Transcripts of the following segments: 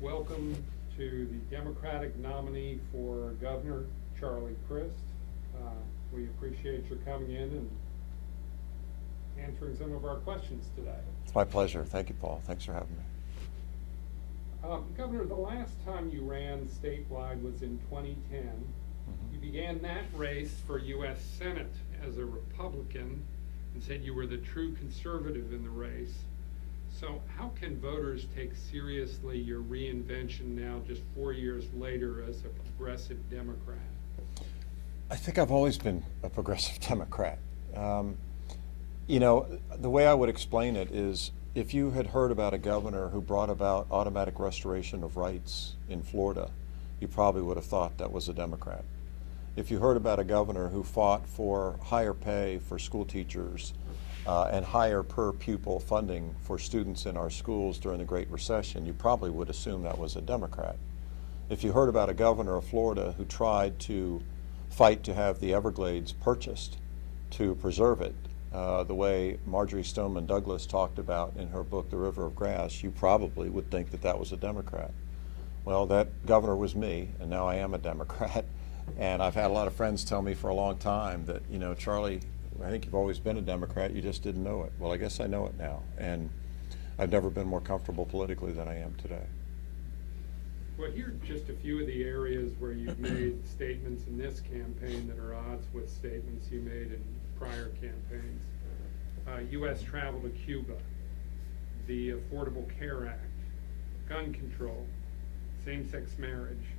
Welcome to the Democratic nominee for Governor, Charlie Crist. We appreciate your coming in and answering some of our questions today. It's my pleasure. Thank you, Paul. Thanks for having me. Governor, the last time you ran statewide was in 2010. You began that race for U.S. Senate as a Republican and said you were the true conservative in the race. So how can voters take seriously your reinvention now, just 4 years later, as a progressive Democrat? I think I've always been a progressive Democrat. You know, the way I would explain it is if you had heard about a governor who brought about automatic restoration of rights in Florida, you probably would have thought that was a Democrat. If you heard about a governor who fought for higher pay for school teachers and higher per pupil funding for students in our schools during the Great Recession, you probably would assume that was a Democrat. If you heard about a governor of Florida who tried to fight to have the Everglades purchased to preserve it, the way Marjorie Stoneman Douglas talked about in her book, The River of Grass, you probably would think that that was a Democrat. Well, that governor was me, and now I am a Democrat. And I've had a lot of friends tell me for a long time that, you know, Charlie, I think you've always been a Democrat, you just didn't know it. Well, I guess I know it now, and I've never been more comfortable politically than I am today. Well, here are just a few of the areas where you've made statements in this campaign that are odds with statements you made in prior campaigns. U.S. travel to Cuba, the Affordable Care Act, gun control, same-sex marriage,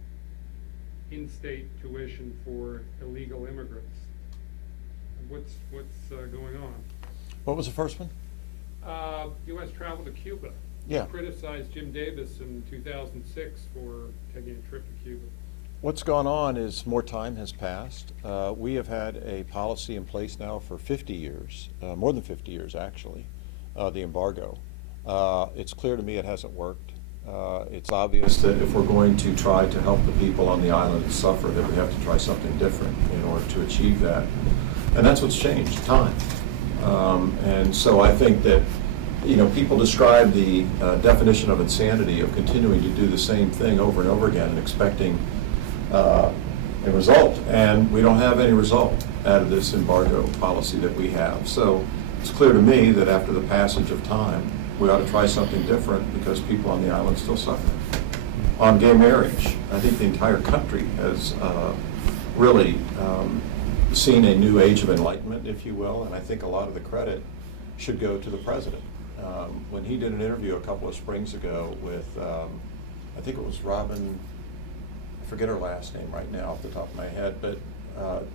in-state tuition for illegal immigrants. What's going on? What was the first one? U.S. travel to Cuba. Yeah. You criticized Jim Davis in 2006 for taking a trip to Cuba. What's gone on is more time has passed. We have had a policy in place now for 50 years, more than 50 years actually, the embargo. It's clear to me it hasn't worked. It's obvious that if we're going to try to help the people on the island who suffer, that we have to try something different in order to achieve that. And that's what's changed, time. And so I think that, you know, people describe the definition of insanity of continuing to do the same thing over and over again and expecting a result. And we don't have any result out of this embargo policy that we have. So it's clear to me that after the passage of time, we ought to try something different because people on the island still suffer. On gay marriage, I think the entire country has really seen a new age of enlightenment, if you will, and I think a lot of the credit should go to the president. When he did an interview a couple of springs ago with, I think it was Robin, I forget her last name right now off the top of my head, but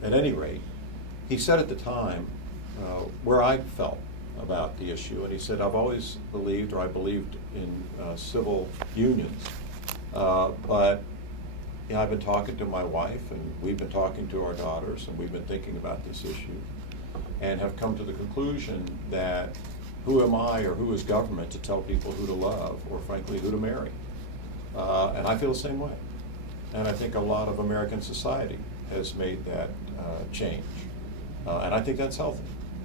at any rate, he said at the time where I felt about the issue, and he said, I've always believed, or I believed in civil unions, but you know, I've been talking to my wife, and we've been talking to our daughters, and we've been thinking about this issue, and have come to the conclusion that who am I or who is government to tell people who to love, or frankly, who to marry? And I feel the same way. And I think a lot of American society has made that change. And I think that's healthy,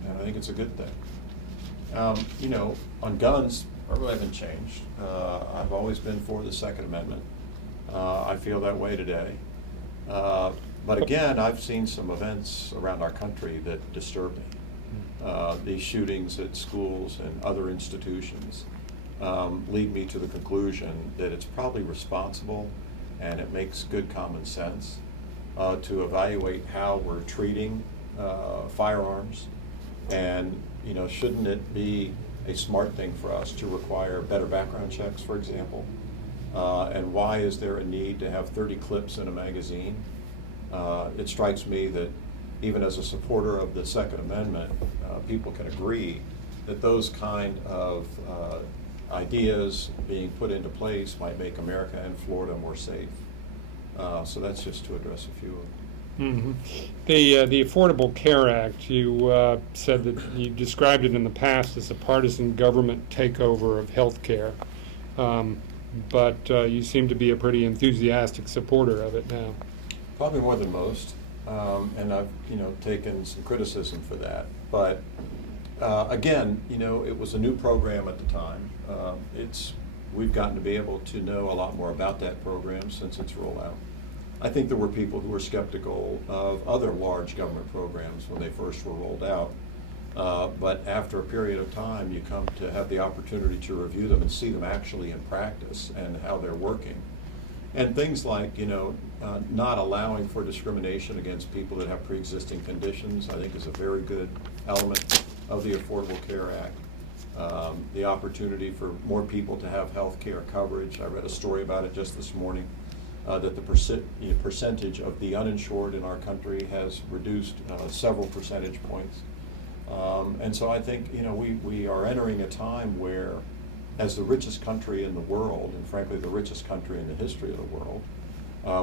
and I think it's a good thing. You know, on guns, I really haven't changed. I've always been for the Second Amendment. I feel that way today. But again, I've seen some events around our country that disturb me. These shootings at schools and other institutions lead me to the conclusion that it's probably responsible and it makes good common sense to evaluate how we're treating firearms. And, you know, shouldn't it be a smart thing for us to require better background checks, for example? And why is there a need to have 30 clips in a magazine? It strikes me that even as a supporter of the Second Amendment, people can agree that those kind of ideas being put into place might make America and Florida more safe. So that's just to address a few of them. Mm-hmm. The Affordable Care Act, you said that you described it in the past as a partisan government takeover of health care, but you seem to be a pretty enthusiastic supporter of it now. Probably more than most, and I've taken some criticism for that. But again, it was a new program at the time. It's we've gotten to be able to know a lot more about that program since its rollout. I think there were people who were skeptical of other large government programs when they first were rolled out. But after a period of time, you come to have the opportunity to review them and see them actually in practice and how they're working. And things like, not allowing for discrimination against people that have pre-existing conditions, I think is a very good element of the Affordable Care Act. The opportunity for more people to have health care coverage. I read a story about it just this morning, that the percentage of the uninsured in our country has reduced several percentage points. And so I think, we are entering a time where, as the richest country in the world, and frankly the richest country in the history of the world,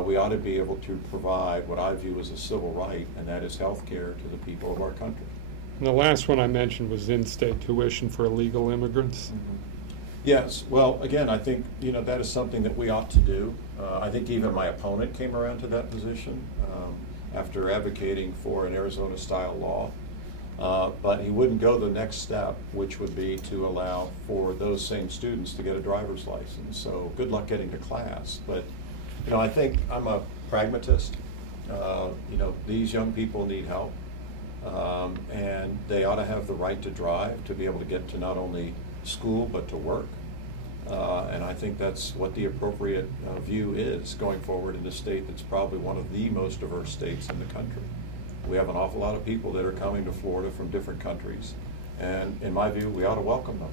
we ought to be able to provide what I view as a civil right, and that is health care to the people of our country. And the last one I mentioned was in-state tuition for illegal immigrants. Mm-hmm. Yes, well, again, I think, that is something that we ought to do. I think even my opponent came around to that position after advocating for an Arizona-style law. But he wouldn't go the next step, which would be to allow for those same students to get a driver's license. So good luck getting to class. But, I think I'm a pragmatist. These young people need help. And they ought to have the right to drive, to be able to get to not only school, but to work. And I think that's what the appropriate view is going forward in a state that's probably one of the most diverse states in the country. We have an awful lot of people that are coming to Florida from different countries. And in my view, we ought to welcome them.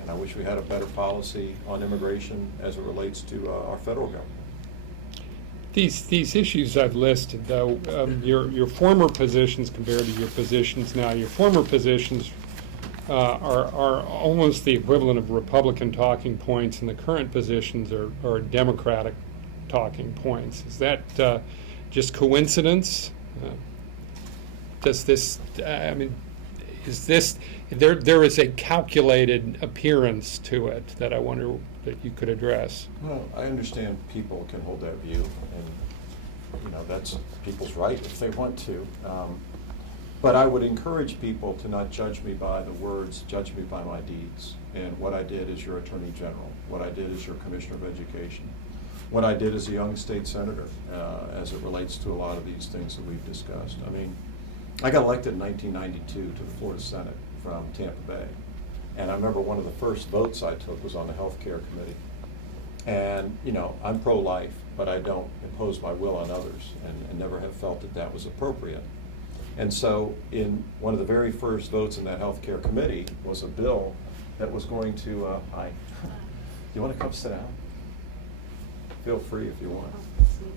And I wish we had a better policy on immigration as it relates to our federal government. These issues I've listed, though, your former positions compared to your positions now, your former positions are almost the equivalent of Republican talking points, and the current positions are Democratic talking points. Is that just coincidence? Does this, is this, there is a calculated appearance to it that I wonder that you could address? Well, I understand people can hold that view, and, that's people's right if they want to. But I would encourage people to not judge me by the words, judge me by my deeds. And what I did as your Attorney General, what I did as your Commissioner of Education, what I did as a young state senator, as it relates to a lot of these things that we've discussed. I got elected in 1992 to the Florida Senate from Tampa Bay. And I remember one of the first votes I took was on the Health Care Committee. And, I'm pro-life, but I don't impose my will on others, and never have felt that that was appropriate. And so in one of the very first votes in that Health Care Committee was a bill that was going to, hi, do you want to come sit down? Feel free if you want.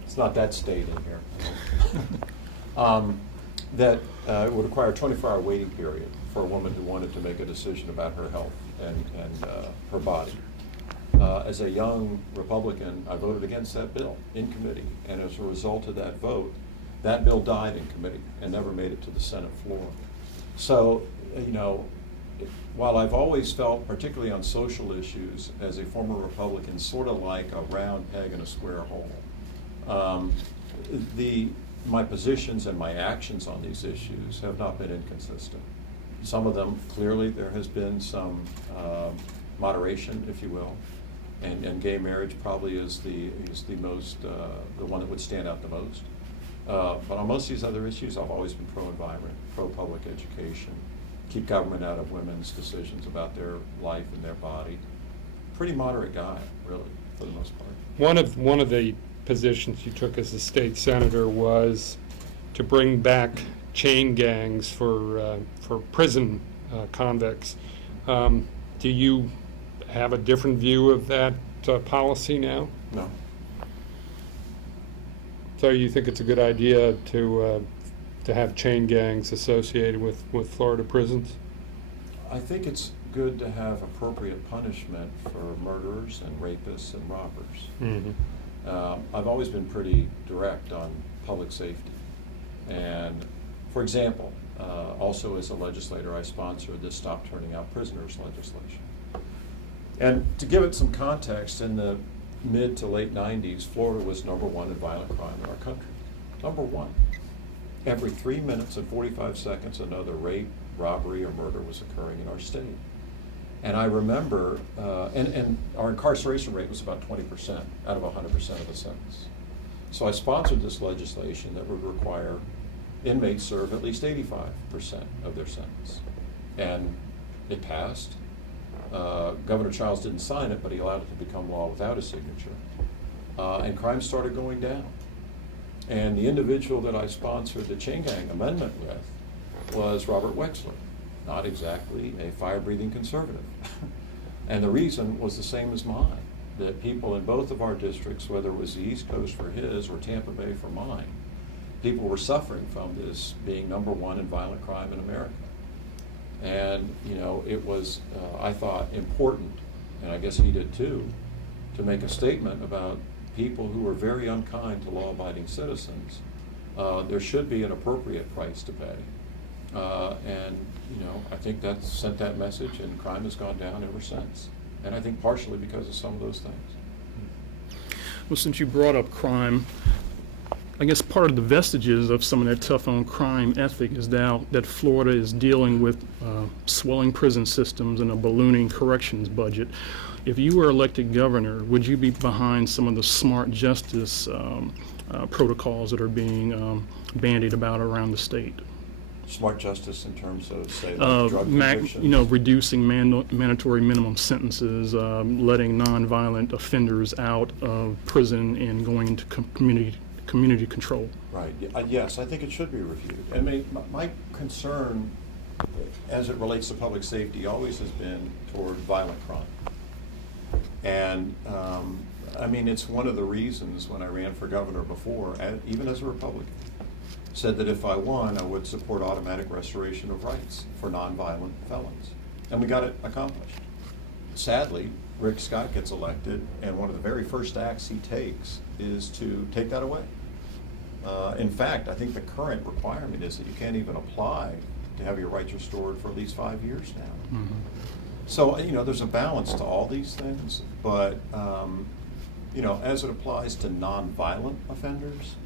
It's not that staid in here. That would require a 24-hour waiting period for a woman who wanted to make a decision about her health and her body. As a young Republican, I voted against that bill in committee, and as a result of that vote, that bill died in committee and never made it to the Senate floor. So, while I've always felt, particularly on social issues, as a former Republican, sort of like a round peg in a square hole, my positions and my actions on these issues have not been inconsistent. Some of them, clearly, there has been some moderation, if you will, and gay marriage probably is the most, the one that would stand out the most. But on most of these other issues, I've always been pro-environment, pro-public education, keep government out of women's decisions about their life and their body. Pretty moderate guy, really, for the most part. One of the positions you took as a state senator was to bring back chain gangs for prison convicts. Do you have a different view of that policy now? No. So you think it's a good idea to have chain gangs associated with Florida prisons? I think it's good to have appropriate punishment for murderers and rapists and robbers. Mm-hmm. I've always been pretty direct on public safety. And, for example, also as a legislator, I sponsored the Stop Turning Out Prisoners legislation. And to give it some context, in the mid to late 90s, Florida was #1 in violent crime in our country. #1. Every 3 minutes and 45 seconds, another rape, robbery, or murder was occurring in our state. And I remember, and our incarceration rate was about 20% out of 100% of the sentence. So I sponsored this legislation that would require inmates serve at least 85% of their sentence. And it passed. Governor Childs didn't sign it, but he allowed it to become law without a signature. And crime started going down. And the individual that I sponsored the chain gang amendment with was Robert Wexler, not exactly a fire-breathing conservative. And the reason was the same as mine, that people in both of our districts, whether it was the East Coast for his or Tampa Bay for mine, people were suffering from this being #1 in violent crime in America. And, you know, it was, I thought, important, and I guess he did too, to make a statement about people who are very unkind to law-abiding citizens. There should be an appropriate price to pay. And, you know, I think that sent that message, and crime has gone down ever since. And I think partially because of some of those things. Well, since you brought up crime, I guess part of the vestiges of some of that tough on crime ethic is now that Florida is dealing with swelling prison systems and a ballooning corrections budget. If you were elected governor, would you be behind some of the smart justice protocols that are being bandied about around the state? Smart justice in terms of, say, like drug convictions? You know, reducing mandatory minimum sentences, letting nonviolent offenders out of prison and going into community control. Right. Yes, I think it should be reviewed. I mean, my concern as it relates to public safety always has been toward violent crime. And I mean, it's one of the reasons when I ran for governor before, even as a Republican, said that if I won, I would support automatic restoration of rights for nonviolent felons. And we got it accomplished. Sadly, Rick Scott gets elected, and one of the very first acts he takes is to take that away. In fact, I think the current requirement is that you can't even apply to have your rights restored for at least 5 years now. Mm-hmm. So, you know, there's a balance to all these things, but, you know, as it applies to nonviolent offenders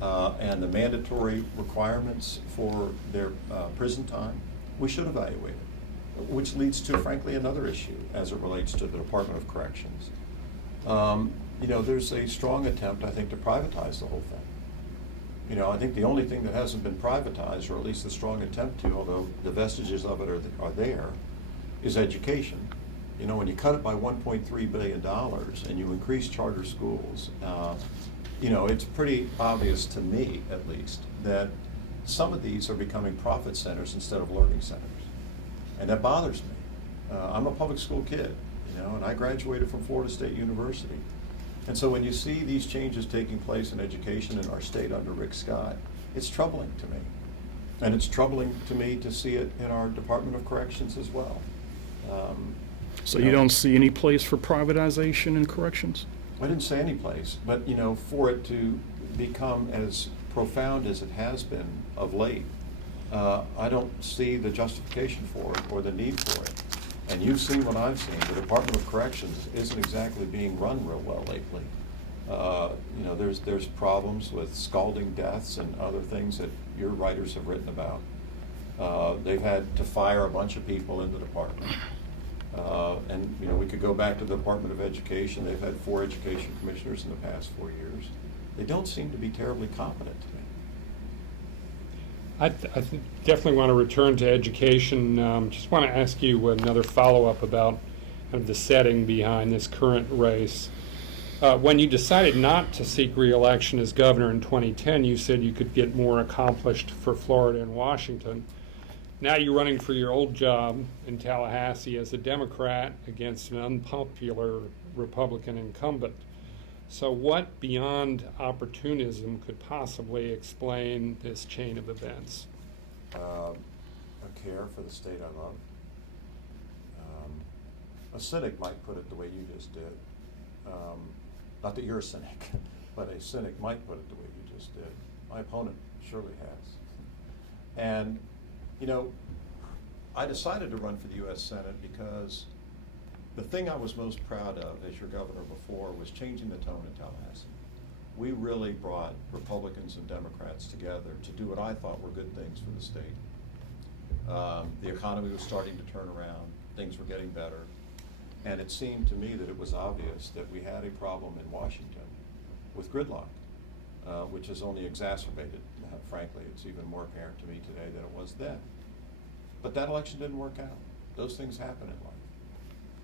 and the mandatory requirements for their prison time, we should evaluate it, which leads to, frankly, another issue as it relates to the Department of Corrections. You know, there's a strong attempt, I think, to privatize the whole thing. You know, I think the only thing that hasn't been privatized, or at least the strong attempt to, although the vestiges of it are there, is education. You know, when you cut it by $1.3 billion and you increase charter schools, you know, it's pretty obvious to me, at least, that some of these are becoming profit centers instead of learning centers. And that bothers me. I'm a public school kid, you know, and I graduated from Florida State University. And so when you see these changes taking place in education in our state under Rick Scott, it's troubling to me. And it's troubling to me to see it in our Department of Corrections as well. So you don't see any place for privatization in corrections? I didn't say any place, but, you know, for it to become as profound as it has been of late, I don't see the justification for it or the need for it. And you've seen what I've seen. The Department of Corrections isn't exactly being run real well lately. You know, there's problems with scalding deaths and other things that your writers have written about. They've had to fire a bunch of people in the department. And, you know, we could go back to the Department of Education. They've had 4 education commissioners in the past 4 years. They don't seem to be terribly competent to me. I definitely want to return to education. Just want to ask you another follow-up about kind of the setting behind this current race. When you decided not to seek re-election as governor in 2010, you said you could get more accomplished for Florida and Washington. Now you're running for your old job in Tallahassee as a Democrat against an unpopular Republican incumbent. So what beyond opportunism could possibly explain this chain of events? A care for the state I love. A cynic might put it the way you just did. Not that you're a cynic, but a cynic might put it the way you just did. My opponent surely has. And, you know, I decided to run for the U.S. Senate because the thing I was most proud of as your governor before was changing the tone in Tallahassee. We really brought Republicans and Democrats together to do what I thought were good things for the state. The economy was starting to turn around. things were getting better. And it seemed to me that it was obvious that we had a problem in Washington with gridlock, which is only exacerbated. Frankly, it's even more apparent to me today than it was then. But that election didn't work out. Those things happen in life.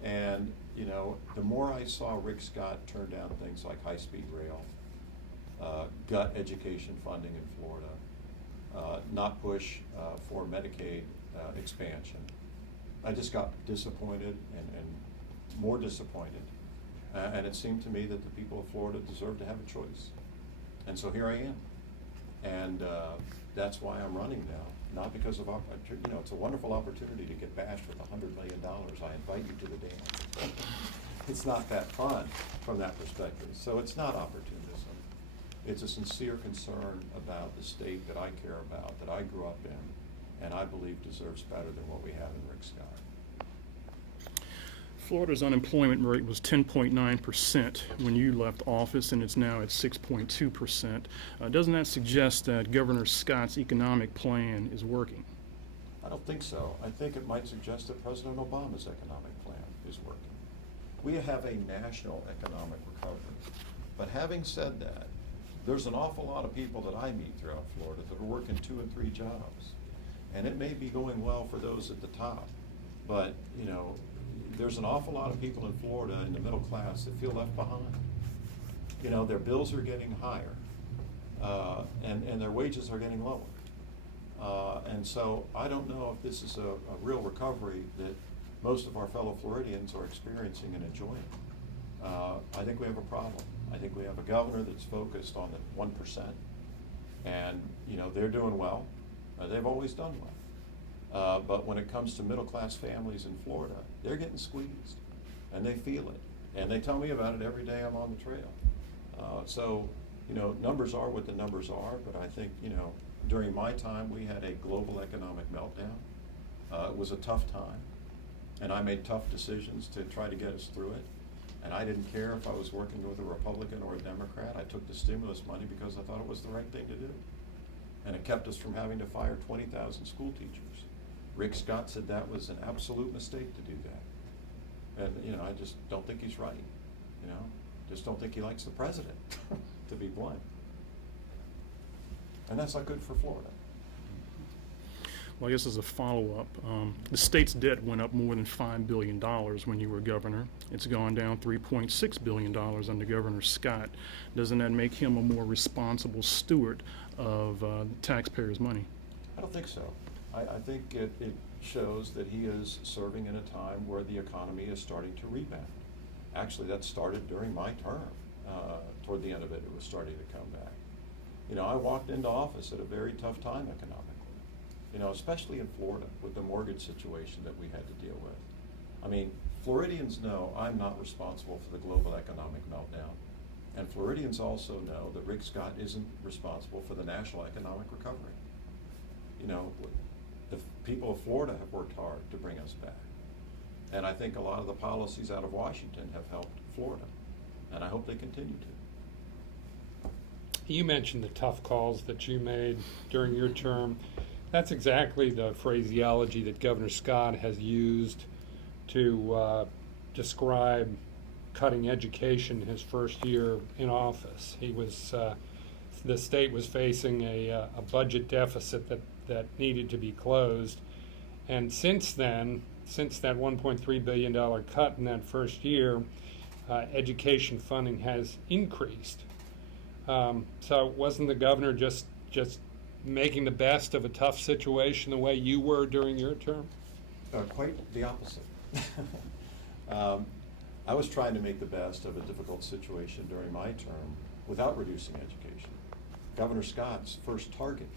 And, you know, the more I saw Rick Scott turn down things like high-speed rail, gut education funding in Florida, not push for Medicaid expansion, I just got disappointed and more disappointed. And it seemed to me that the people of Florida deserved to have a choice. And so here I am. And that's why I'm running now, not because of, you know, it's a wonderful opportunity to get bashed with $100 million. I invite you to the dance. It's not that fun from that perspective. So it's not opportunism. It's a sincere concern about the state that I care about, that I grew up in, and I believe deserves better than what we have in Rick Scott. Florida's unemployment rate was 10.9% when you left office, and it's now at 6.2%. Doesn't that suggest that Governor Scott's economic plan is working? I don't think so. I think it might suggest that President Obama's economic plan is working. We have a national economic recovery. But having said that, there's an awful lot of people that I meet throughout Florida that are working 2 and 3 jobs. And it may be going well for those at the top, but, you know, there's an awful lot of people in Florida in the middle class that feel left behind. You know, their bills are getting higher, and their wages are getting lower. And so I don't know if this is a real recovery that most of our fellow Floridians are experiencing and enjoying. I think we have a problem. I think we have a governor that's focused on the 1%, and, you know, they're doing well. They've always done well. But when it comes to middle-class families in Florida, they're getting squeezed, and they feel it. And they tell me about it every day I'm on the trail. So, you know, numbers are what the numbers are, but I think, you know, during my time, we had a global economic meltdown. It was a tough time, and I made tough decisions to try to get us through it. And I didn't care if I was working with a Republican or a Democrat. I took the stimulus money because I thought it was the right thing to do. And it kept us from having to fire 20,000 school teachers. Rick Scott said that was an absolute mistake to do that. And, you know, I just don't think he's right, you know? Just don't think he likes the president, to be blunt. And that's not good for Florida. Well, I guess as a follow-up, the state's debt went up more than $5 billion when you were governor. It's gone down $3.6 billion under Governor Scott. Doesn't that make him a more responsible steward of taxpayers' money? I don't think so. I think it shows that he is serving in a time where the economy is starting to rebound. Actually, that started during my term. Toward the end of it, it was starting to come back. You know, I walked into office at a very tough time economically, you know, especially in Florida with the mortgage situation that we had to deal with. I mean, Floridians know I'm not responsible for the global economic meltdown. And Floridians also know that Rick Scott isn't responsible for the national economic recovery. You know, the people of Florida have worked hard to bring us back. And I think a lot of the policies out of Washington have helped Florida. And I hope they continue to. You mentioned the tough calls that you made during your term. That's exactly the phraseology that Governor Scott has used to describe cutting education his first year in office. He was, the state was facing a budget deficit that needed to be closed. And since then, since that $1.3 billion cut in that first year, education funding has increased. So wasn't the governor just making the best of a tough situation the way you were during your term? Quite the opposite. I was trying to make the best of a difficult situation during my term without reducing education. Governor Scott's first target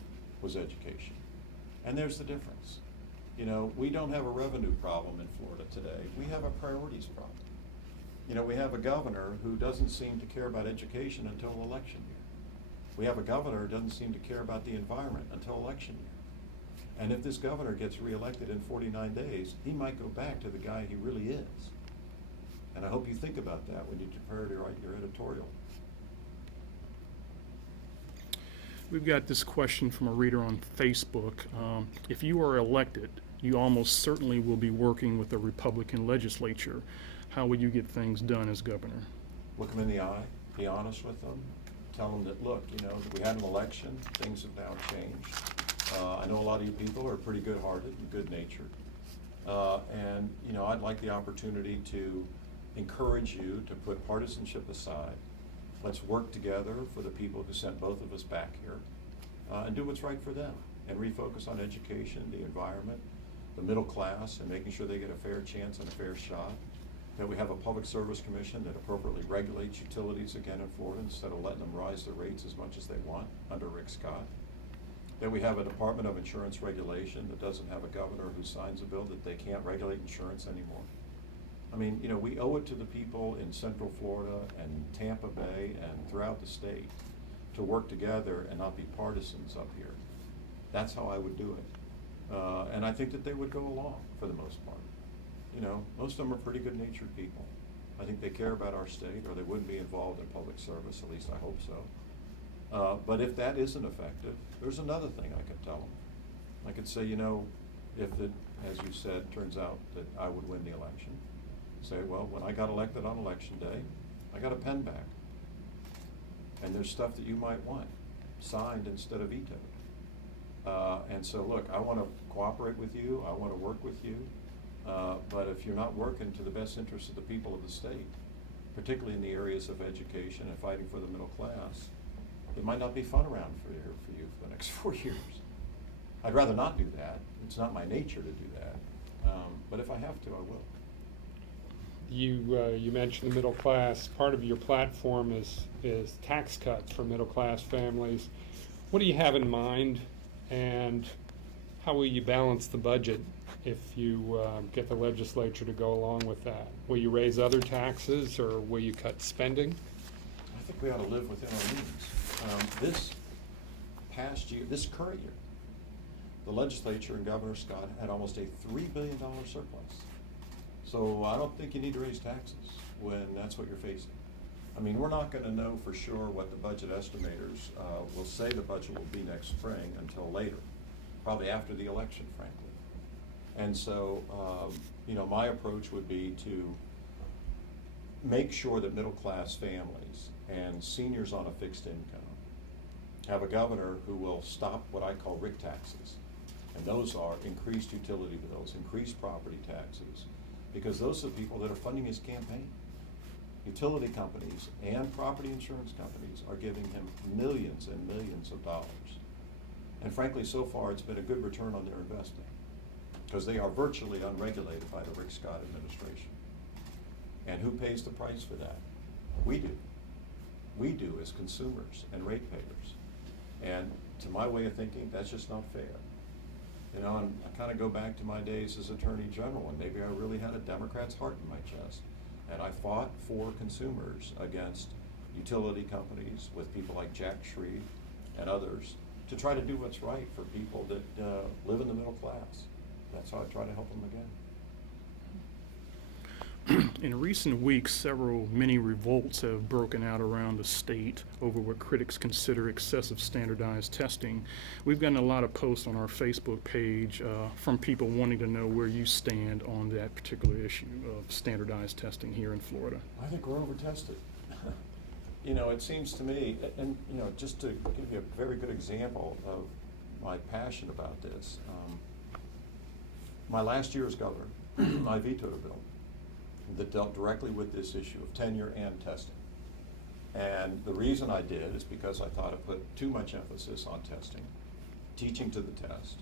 was education. And there's the difference. You know, we don't have a revenue problem in Florida today. We have a priorities problem. You know, we have a governor who doesn't seem to care about education until election year. We have a governor who doesn't seem to care about the environment until election year. And if this governor gets reelected in 49 days, he might go back to the guy he really is. And I hope you think about that when you prepare to write your editorial. We've got this question from a reader on Facebook. If you are elected, you almost certainly will be working with a Republican legislature. How will you get things done as governor? Look them in the eye, be honest with them, tell them that, look, you know, we had an election, things have now changed. I know a lot of you people are pretty good-hearted and good-natured. And, you know, I'd like the opportunity to encourage you to put partisanship aside. Let's work together for the people who sent both of us back here, and do what's right for them, and refocus on education, the environment, the middle class, and making sure they get a fair chance and a fair shot. That we have a public service commission that appropriately regulates utilities again in Florida instead of letting them rise their rates as much as they want under Rick Scott. That we have a Department of Insurance regulation that doesn't have a governor who signs a bill that they can't regulate insurance anymore. I mean, you know, we owe it to the people in Central Florida and Tampa Bay and throughout the state to work together and not be partisans up here. That's how I would do it. And I think that they would go along for the most part. You know, most of them are pretty good-natured people. I think they care about our state, or they wouldn't be involved in public service, at least I hope so. But if that isn't effective, there's another thing I could tell them. I could say, you know, if it, as you said, turns out that I would win the election, say, well, when I got elected on election day, I got a pen back. And there's stuff that you might want, signed instead of vetoed. And so, look, I want to cooperate with you, I want to work with you, but if you're not working to the best interest of the people of the state, particularly in the areas of education and fighting for the middle class, it might not be fun around for you for the next 4 years. I'd rather not do that. It's not my nature to do that. But if I have to, I will. You mentioned the middle class. Part of your platform is tax cuts for middle class families. What do you have in mind, and how will you balance the budget if you get the legislature to go along with that? Will you raise other taxes, or will you cut spending? I think we ought to live within our means. This past year, this current year, the legislature and Governor Scott had almost a $3 billion surplus. So I don't think you need to raise taxes when that's what you're facing. I mean, we're not going to know for sure what the budget estimators will say the budget will be next spring until later, probably after the election, frankly. And so, you know, my approach would be to make sure that middle-class families and seniors on a fixed income have a governor who will stop what I call RIC taxes. And those are increased utility bills, increased property taxes, because those are the people that are funding his campaign. Utility companies and property insurance companies are giving him millions and millions of dollars. And frankly, so far, it's been a good return on their investment, because they are virtually unregulated by the Rick Scott administration. And who pays the price for that? We do. We do as consumers and ratepayers. And to my way of thinking, that's just not fair. You know, and I kind of go back to my days as Attorney General, and maybe I really had a Democrat's heart in my chest. And I fought for consumers against utility companies with people like Jack Shreve and others to try to do what's right for people that live in the middle class. That's how I try to help them again. In recent weeks, several mini revolts have broken out around the state over what critics consider excessive standardized testing. We've gotten a lot of posts on our Facebook page from people wanting to know where you stand on that particular issue of standardized testing here in Florida. I think we're over-tested. You know, it seems to me, and you know, just to give you a very good example of my passion about this, my last year as governor, I vetoed a bill that dealt directly with this issue of tenure and testing. And the reason I did is because I thought it put too much emphasis on testing, teaching to the test.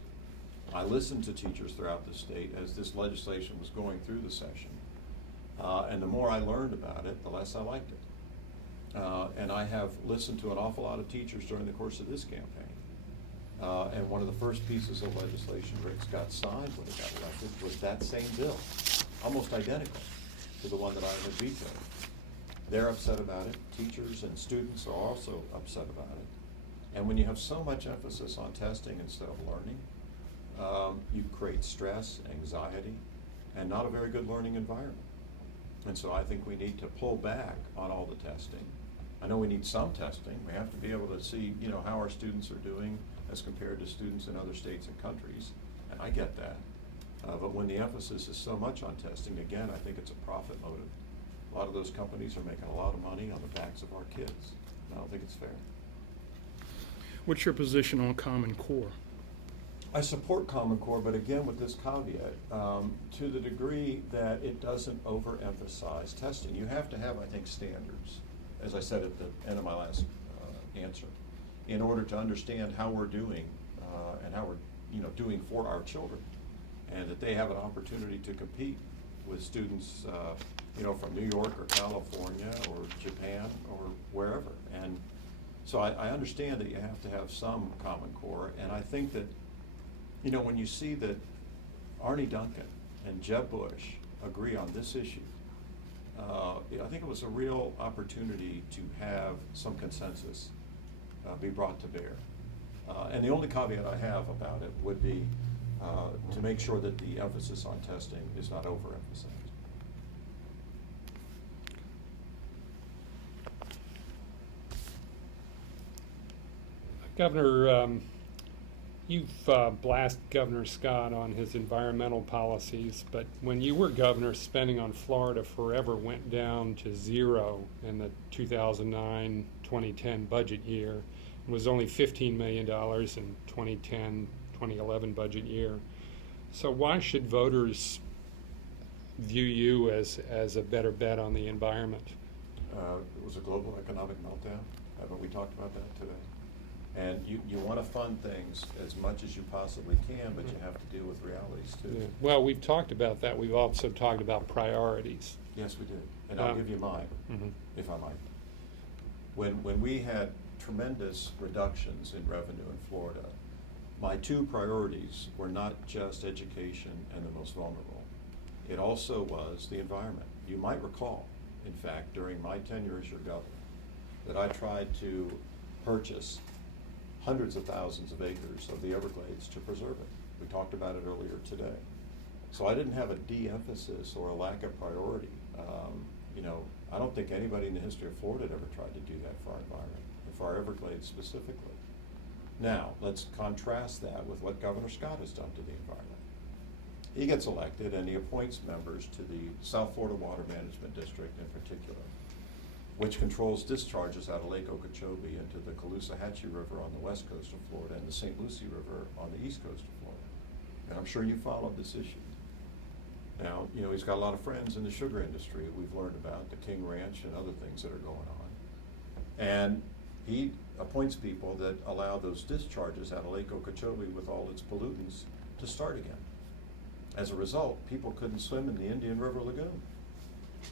I listened to teachers throughout the state as this legislation was going through the session. And the more I learned about it, the less I liked it. And I have listened to an awful lot of teachers during the course of this campaign. And one of the first pieces of legislation Rick Scott signed when he got elected was that same bill, almost identical to the one that I had vetoed. They're upset about it. Teachers and students are also upset about it. And when you have so much emphasis on testing instead of learning, you create stress, anxiety, and not a very good learning environment. And so I think we need to pull back on all the testing. I know we need some testing. We have to be able to see, you know, how our students are doing as compared to students in other states and countries, and I get that. But when the emphasis is so much on testing, again, I think it's a profit motive. A lot of those companies are making a lot of money on the backs of our kids. I don't think it's fair. What's your position on Common Core? I support Common Core, but again, with this caveat, to the degree that it doesn't overemphasize testing. You have to have, I think, standards, as I said at the end of my last answer, in order to understand how we're doing and how we're doing for our children, and that they have an opportunity to compete with students from New York or California or Japan or wherever. And so I understand that you have to have some Common Core, and I think that when you see that Arnie Duncan and Jeb Bush agree on this issue, I think it was a real opportunity to have some consensus be brought to bear. And the only caveat I have about it would be to make sure that the emphasis on testing is not overemphasized. Governor, you've blasted Governor Scott on his environmental policies, but when you were governor, spending on Florida forever went down to zero in the 2009-2010 budget year. It was only $15 million in 2010-2011 budget year. So why should voters view you as a better bet on the environment? It was a global economic meltdown. Haven't we talked about that today? And you want to fund things as much as you possibly can, but you have to deal with realities too. Yeah. Well, we've talked about that. We've also talked about priorities. Yes, we did. And I'll give you mine, if I might. When we had tremendous reductions in revenue in Florida, my two priorities were not just education and the most vulnerable. It also was the environment. You might recall, in fact, during my tenure as your governor, that I tried to purchase hundreds of thousands of acres of the Everglades to preserve it. We talked about it earlier today. So I didn't have a de-emphasis or a lack of priority. I don't think anybody in the history of Florida had ever tried to do that for our environment, and for our Everglades specifically. Now, let's contrast that with what Governor Scott has done to the environment. He gets elected and he appoints members to the South Florida Water Management District in particular, which controls discharges out of Lake Okeechobee into the Caloosahatchee River on the west coast of Florida and the St. Lucie River on the east coast of Florida. And I'm sure you followed this issue. Now, he's got a lot of friends in the sugar industry we've learned about, the King Ranch and other things that are going on. And he appoints people that allow those discharges out of Lake Okeechobee with all its pollutants to start again. As a result, people couldn't swim in the Indian River Lagoon.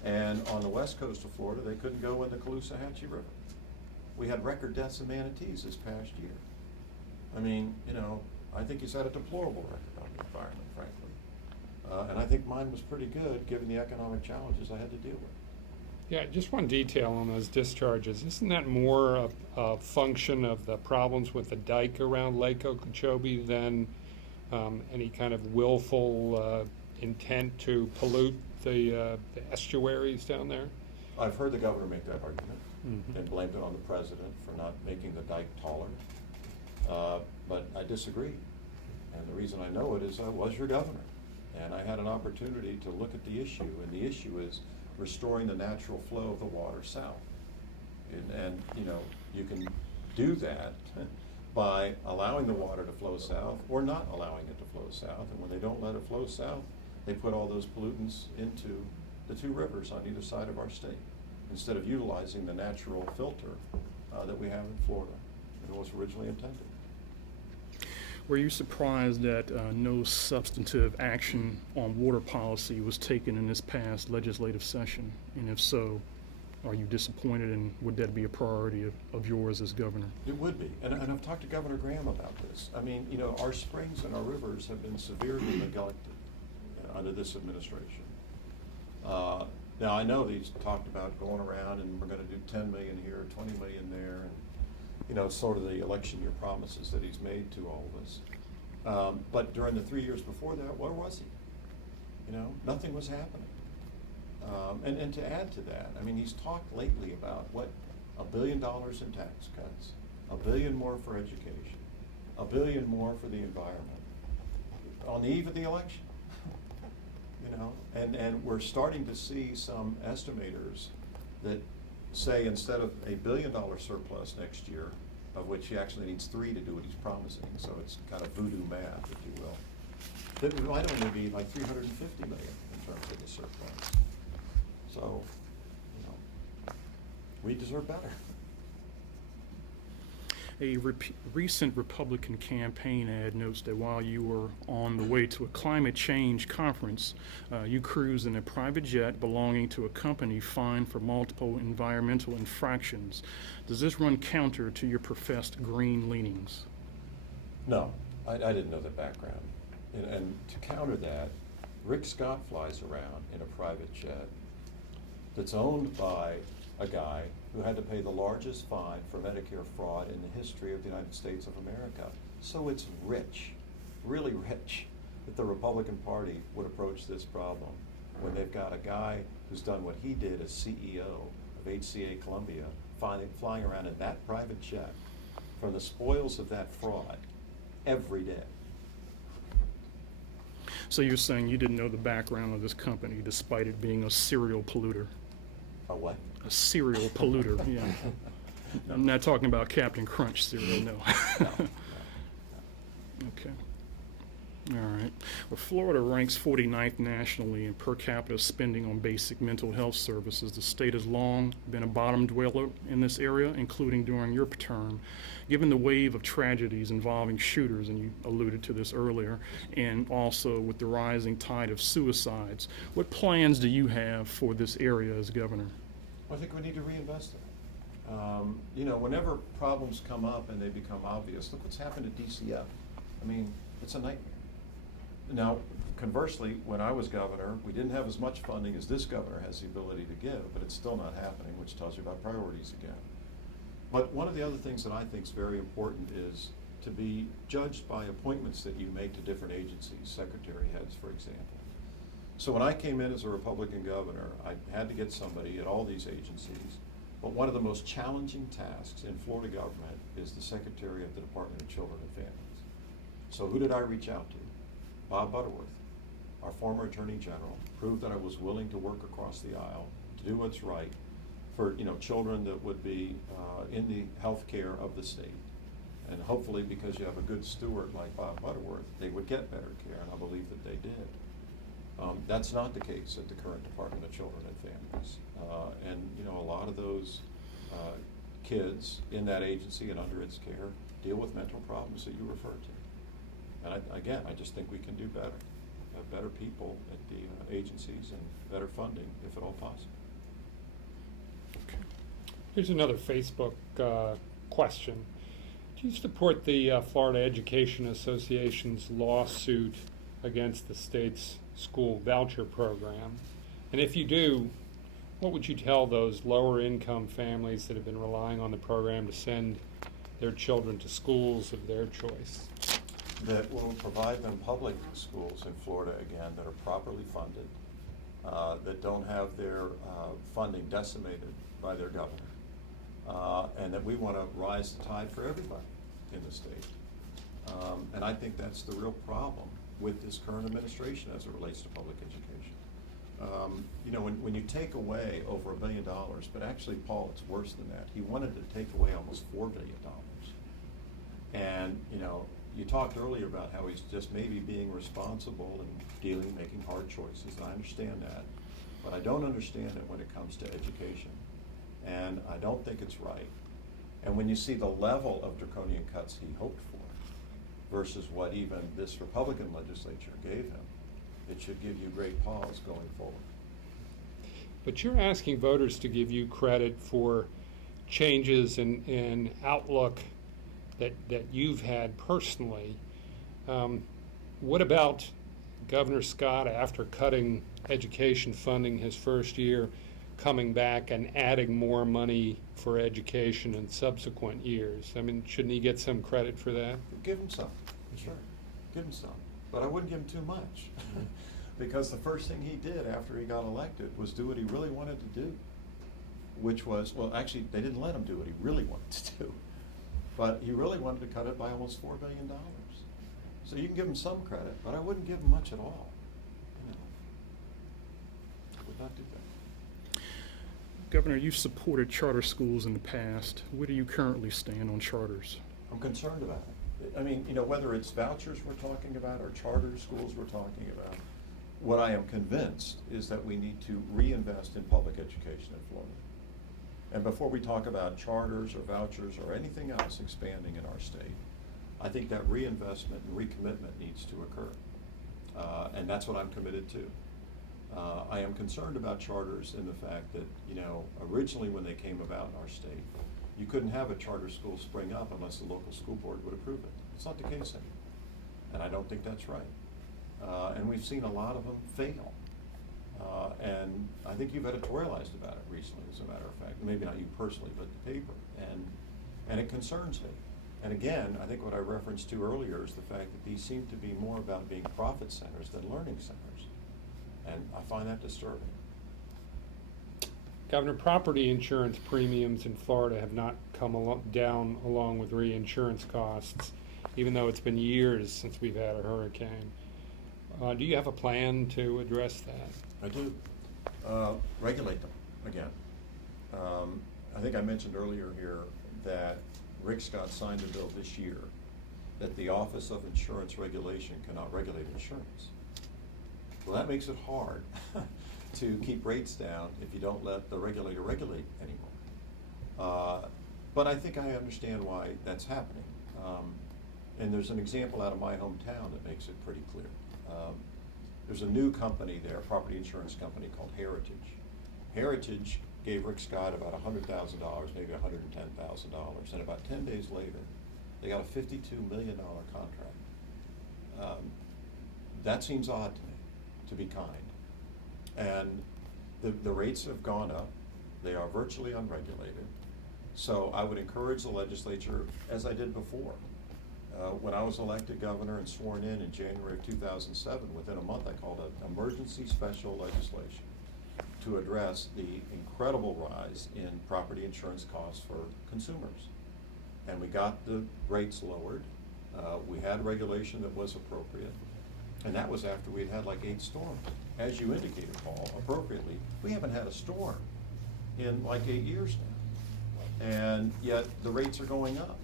And on the west coast of Florida, they couldn't go in the Caloosahatchee River. We had record deaths of manatees this past year. I mean, I think he's had a deplorable record on the environment, frankly. And I think mine was pretty good, given the economic challenges I had to deal with. Yeah, just one detail on those discharges. Isn't that more a function of the problems with the dike around Lake Okeechobee than any kind of willful intent to pollute the estuaries down there? I've heard the governor make that argument and blamed it on the president for not making the dike taller. But I disagree. And the reason I know it is I was your governor. And I had an opportunity to look at the issue. And the issue is restoring the natural flow of the water south. And you can do that by allowing the water to flow south or not allowing it to flow south. And when they don't let it flow south, they put all those pollutants into the two rivers on either side of our state, instead of utilizing the natural filter that we have in Florida and was originally intended. Were you surprised that no substantive action on water policy was taken in this past legislative session? And if so, are you disappointed, and would that be a priority of yours as governor? It would be, and I've talked to Governor Graham about this. I mean, our springs and our rivers have been severely neglected under this administration. Now, I know that he's talked about going around and we're going to do 10 million here, 20 million there, and sort of the election year promises that he's made to all of us. But during the 3 years before that, where was he? Nothing was happening. And to add to that, I mean, he's talked lately about $1 billion in tax cuts, $1 billion more for education, $1 billion more for the environment on the eve of the election. you know, and we're starting to see some estimators that say instead of $1 billion surplus next year, of which he actually needs 3 to do what he's promising, so it's kind of voodoo math, if you will, that it might only be like 350 million in terms of the surplus. So, you know, we deserve better. A recent Republican campaign ad notes that while you were on the way to a climate change conference, you cruised in a private jet belonging to a company fined for multiple environmental infractions. Does this run counter to your professed green leanings? No, I didn't know the background. And to counter that, Rick Scott flies around in a private jet that's owned by a guy who had to pay the largest fine for Medicare fraud in the history of the United States of America. So it's rich, really rich, that the Republican Party would approach this problem when they've got a guy who's done what he did as CEO of HCA Columbia, flying around in that private jet from the spoils of that fraud every day. So you're saying you didn't know the background of this company despite it being a serial polluter? A what? A serial polluter, yeah. I'm not talking about Captain Crunch cereal, no. Okay. All right. Well, Florida ranks 49th nationally in per capita spending on basic mental health services. The state has long been a bottom dweller in this area, including during your term. Given the wave of tragedies involving shooters, and you alluded to this earlier, and also with the rising tide of suicides, what plans do you have for this area as governor? I think we need to reinvest in it. You know, whenever problems come up and they become obvious, look what's happened at DCF. I mean, it's a nightmare. Now, conversely, when I was governor, we didn't have as much funding as this governor has the ability to give, but it's still not happening, which tells you about priorities again. But one of the other things that I think is very important is to be judged by appointments that you make to different agencies, secretary heads, for example. So when I came in as a Republican governor, I had to get somebody at all these agencies, but one of the most challenging tasks in Florida government is the secretary of the Department of Children and Families. So who did I reach out to? Bob Butterworth, our former Attorney General, proved that I was willing to work across the aisle to do what's right for, you know, children that would be in the health care of the state. And hopefully, because you have a good steward like Bob Butterworth, they would get better care, and I believe that they did. That's not the case at the current Department of Children and Families. And, you know, a lot of those kids in that agency and under its care deal with mental problems that you referred to. And again, I just think we can do better, have better people at the agencies and better funding, if at all possible. Here's another Facebook question. Do you support the Florida Education Association's lawsuit against the state's school voucher program? And if you do, what would you tell those lower income families that have been relying on the program to send their children to schools of their choice? That will provide them public schools in Florida again that are properly funded, that don't have their funding decimated by their governor, and that we want to rise the tide for everybody in the state. And I think that's the real problem with this current administration as it relates to public education. You know, when you take away over $1 billion, but actually, Paul, it's worse than that. He wanted to take away almost $4 billion. And, you know, you talked earlier about how he's just maybe being responsible and making hard choices, and I understand that. But I don't understand it when it comes to education. And I don't think it's right. And when you see the level of draconian cuts he hoped for versus what even this Republican legislature gave him, it should give you great pause going forward. But you're asking voters to give you credit for changes in outlook that you've had personally. What about Governor Scott, after cutting education funding his first year, coming back and adding more money for education in subsequent years? I mean, shouldn't he get some credit for that? Give him some, sure. Give him some. But I wouldn't give him too much. Because the first thing he did after he got elected was do what he really wanted to do. Which was, well, actually, they didn't let him do what he really wanted to do. But he really wanted to cut it by almost $4 billion. So you can give him some credit, but I wouldn't give him much at all. You know. would not do that. Governor, you've supported charter schools in the past. Where do you currently stand on charters? I'm concerned about it. I mean, whether it's vouchers we're talking about or charter schools we're talking about, what I am convinced is that we need to reinvest in public education in Florida. And before we talk about charters or vouchers or anything else expanding in our state, I think that reinvestment and recommitment needs to occur. And that's what I'm committed to. I am concerned about charters in the fact that, originally when they came about in our state, you couldn't have a charter school spring up unless the local school board would approve it. It's not the case anymore. And I don't think that's right. And we've seen a lot of them fail. And I think you've editorialized about it recently, as a matter of fact. Maybe not you personally, but the paper. And it concerns me. And again, I think what I referenced to earlier is the fact that these seem to be more about being profit centers than learning centers. And I find that disturbing. Governor, property insurance premiums in Florida have not come down along with reinsurance costs, even though it's been years since we've had a hurricane. Do you have a plan to address that? I do. Regulate them again. I think I mentioned earlier here that Rick Scott signed a bill this year that the Office of Insurance Regulation cannot regulate insurance. Well, that makes it hard to keep rates down if you don't let the regulator regulate anymore. But I think I understand why that's happening. And there's an example out of my hometown that makes it pretty clear. There's a new company there, a property insurance company called Heritage. Heritage gave Rick Scott about $100,000, maybe $110,000, and about 10 days later, they got a $52 million contract. That seems odd to me, to be kind. And the rates have gone up. They are virtually unregulated. So I would encourage the legislature, as I did before. When I was elected governor and sworn in January of 2007, within a month I called an emergency special legislation to address the incredible rise in property insurance costs for consumers. And we got the rates lowered. We had regulation that was appropriate. And that was after we'd had like 8 storms. As you indicated, Paul, appropriately, we haven't had a storm in like 8 years now. And yet the rates are going up.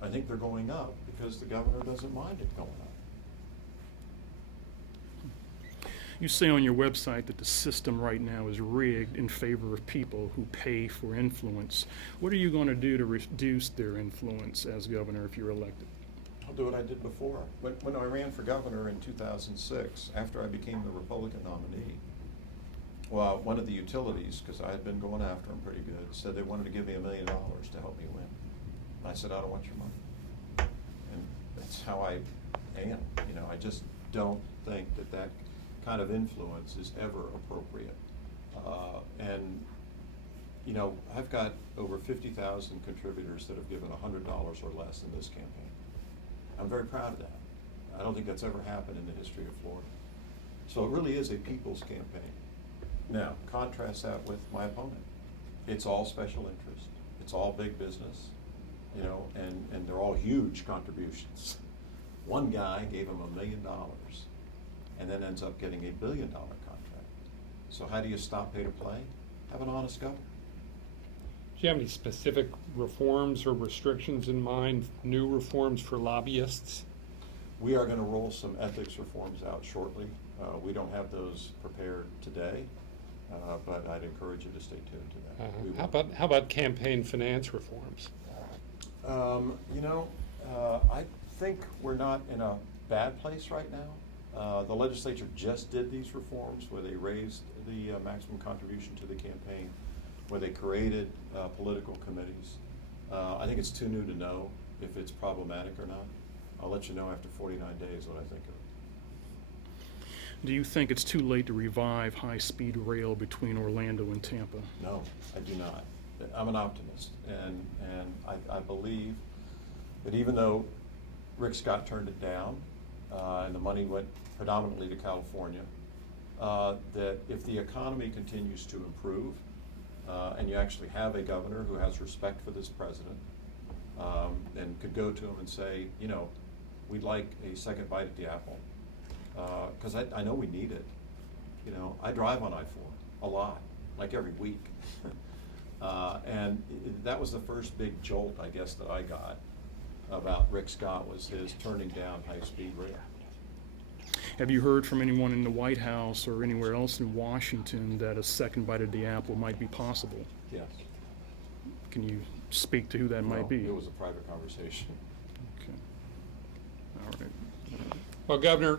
I think they're going up because the governor doesn't mind it going up. You say on your website that the system right now is rigged in favor of people who pay for influence. What are you going to do to reduce their influence as governor if you're elected? I'll do what I did before. When I ran for governor in 2006, after I became the Republican nominee, well, one of the utilities, because I had been going after them pretty good, said they wanted to give me $1 million to help me win. I said, I don't want your money. And that's how I am. I just don't think that kind of influence is ever appropriate. And I've got over 50,000 contributors that have given $100 or less in this campaign. I'm very proud of that. I don't think that's ever happened in the history of Florida. So it really is a people's campaign. Now, contrast that with my opponent. It's all special interest. It's all big business. And they're all huge contributions. One guy gave him $1 million and then ends up getting $1 billion contract. So how do you stop pay to play? Have an honest governor. Do you have any specific reforms or restrictions in mind, new reforms for lobbyists? We are going to roll some ethics reforms out shortly. We don't have those prepared today, but I'd encourage you to stay tuned to that. How about campaign finance reforms? I think we're not in a bad place right now. The legislature just did these reforms where they raised the maximum contribution to the campaign, where they created political committees. I think it's too new to know if it's problematic or not. I'll let you know after 49 days what I think of it. Do you think it's too late to revive high-speed rail between Orlando and Tampa? No, I do not. I'm an optimist, and I believe that even though Rick Scott turned it down, and the money went predominantly to California, that if the economy continues to improve, and you actually have a governor who has respect for this president, and could go to him and say, we'd like a second bite at the apple, because I know we need it. I drive on I-4. a lot, like every week. And that was the first big jolt, I guess, that I got about Rick Scott, was his turning down high-speed rail. Have you heard from anyone in the White House or anywhere else in Washington that a second bite at the apple might be possible? Yes. Can you speak to who that might No, be? it was a private conversation. Okay. All right. Well, Governor,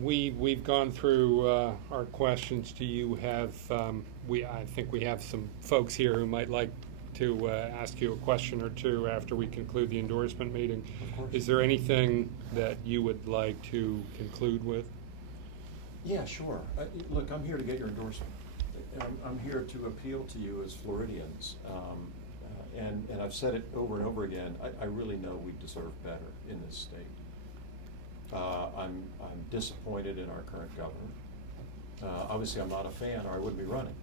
we've gone through our questions. Do you have, I think we have some folks here who might like to ask you a question or two after we conclude the endorsement meeting. Of course. Is there anything that you would like to conclude with? Yeah, sure. Look, I'm here to get your endorsement. I'm here to appeal to you as Floridians. And I've said it over and over again, I really know we deserve better in this state. I'm disappointed in our current governor. Obviously, I'm not a fan, or I wouldn't be running.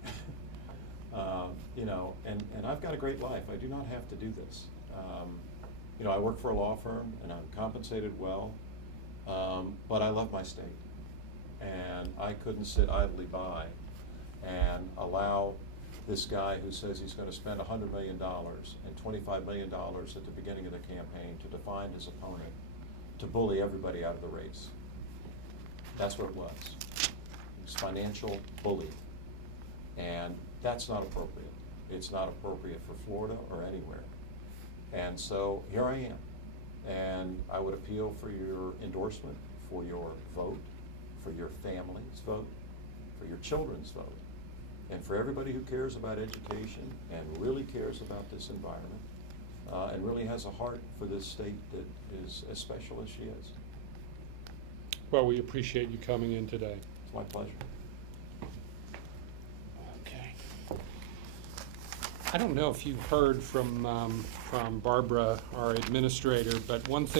You know, and I've got a great life. I do not have to do this. You know, I work for a law firm, and I'm compensated well, but I love my state. And I couldn't sit idly by and allow this guy who says he's going to spend $100 million and $25 million at the beginning of the campaign to define his opponent, to bully everybody out of the race. That's what it was. It was financial bullying. And that's not appropriate. It's not appropriate for Florida or anywhere. And so here I am. And I would appeal for your endorsement, for your vote, for your family's vote, for your children's vote, and for everybody who cares about education and really cares about this environment, and really has a heart for this state that is as special as she is. Well, we appreciate you coming in today. It's my pleasure. Okay. I don't know if you've heard from Barbara, our administrator, but one thing